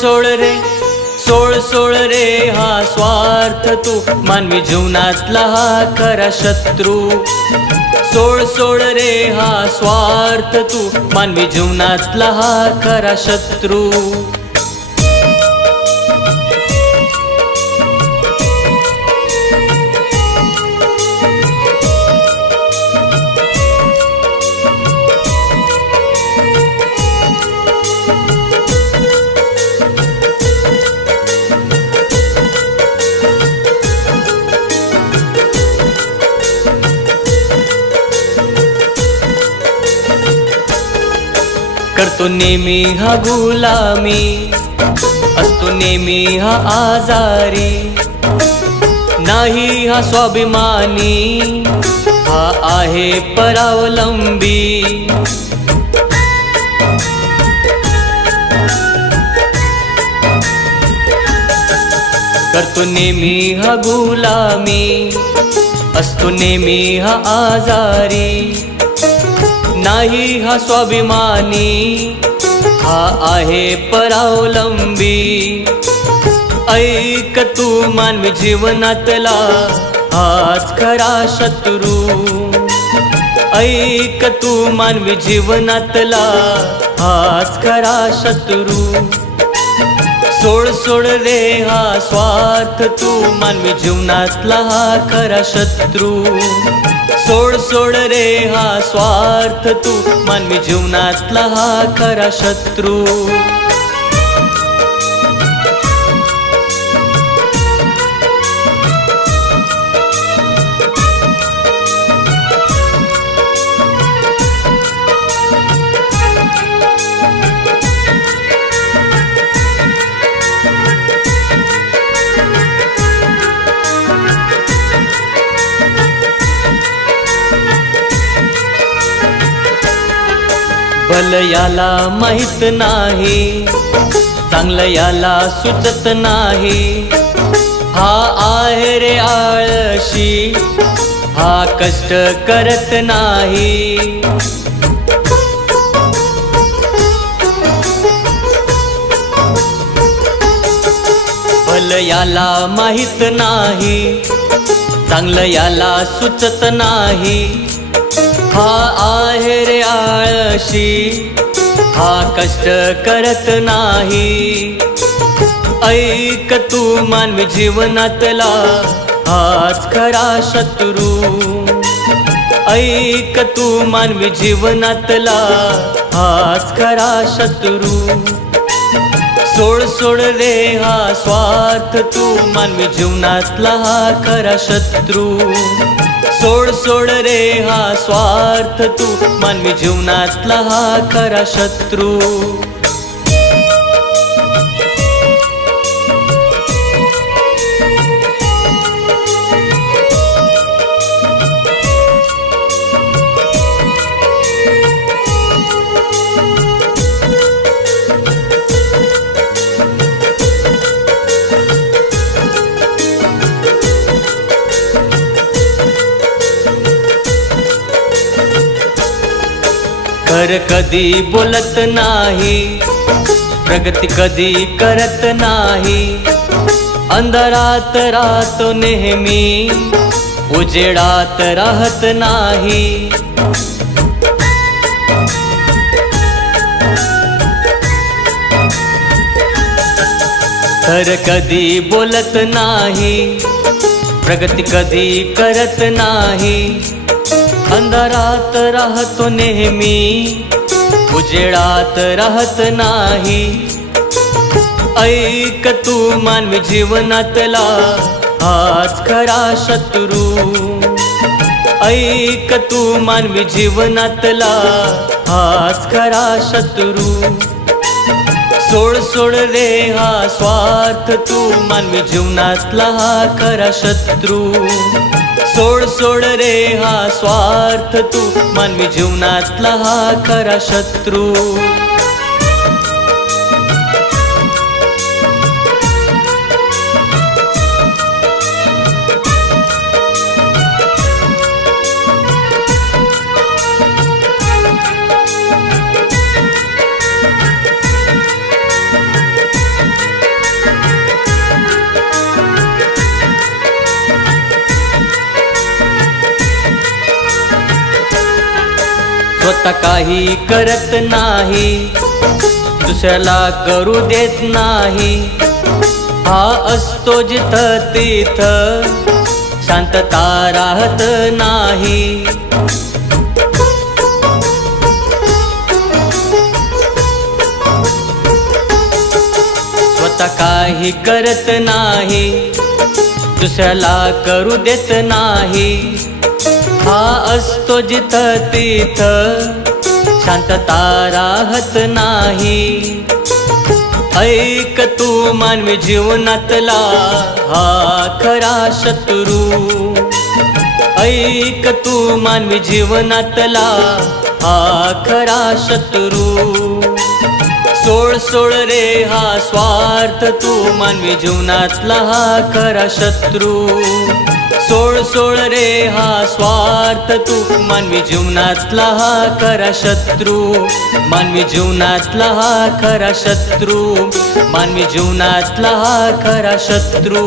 सोड रे हा स्वार्थ तू मानवी जीवनातला हा खरा शत्रू। सोड रे हा स्वार्थ तू मानवी जीवनातला हा खरा शत्रू। करतो नेहमी हा गुलामी, असतो नेहमी हा आजारी, नाही हा स्वाभिमानी, हा आहे परावलंबी। करतो नेहमी हा गुलामी, असतो नेहमी हा आजारी, नाही हा स्वाभिमानी, हा आहे परावलंबी। ऐक तू मानवी जीवनातला हाच खरा शत्रू। ऐक तू मानवी जीवनातला हाच खरा शत्रू। सोड रे हा स्वार्थ तू मानवी जीवनातला हा खरा शत्रू। सोड रे हा स्वार्थ तू मानवी जीवनातला हा खरा शत्रू। भलं याला माहित नाही, चांगलं याला सुचत नाही, हा आहे रे आळशी, हा कष्ट करत नाही। भलं याला माहित नाही, चांगलं याला सुचत नाही, हा आहे रे आळशी, हा कष्ट करत नाही। ऐक तू मानवी जीवनातला हाच खरा शत्रू। ऐक तू मानवी जीवनातला हाच खरा शत्रू। सोड रे हा स्वार्थ तू मानवी जीवनातला हा खरा शत्रू। सोड रे हा स्वार्थ तू मानवी जीवनातला हा खरा शत्रू। खर कधी बोलत नाही, प्रगती कधी करत नाही, अंधारात राहतो नेहमी, उजेडात राहत नाही। खर कधी बोलत नाही, प्रगती कधी करत नाही, अंधारात राहतो नेहमी, उजेडात राहत नाही। ऐक तू मानवी जीवनातला हाच खरा शत्रू। ऐक तू मानवी जीवनातला हाच खरा शत्रू। सोड रे हा स्वार्थ तू मानवी जीवनातला हा खरा शत्रू। सोड रे हा स्वार्थ तू मानवी जीवनातला हा खरा शत्रू। स्वतः काही करत नाही, दुसऱ्याला करू देत नाही, हा असतो जिथं तिथं शांतता राहत नाही। स्वतः काही करत नाही, दुसऱ्याला करू देत नाही, हा असतो जिथं तिथं शांतता राहत नाही। ऐक तू मानवी जीवनातला हा खरा शत्रू, ऐक तू मानवी जीवनातला हा खरा शत्रू। सोड सोड रे हा स्वार्थ तू मानवी जीवनातला हा खरा शत्रू। सोड सोड रे हा स्वार्थ तू मानवी जीवनातला हा खरा शत्रू। मानवी जीवनातला हा खरा शत्रू, मानवी जीवनातला हा खरा शत्रू।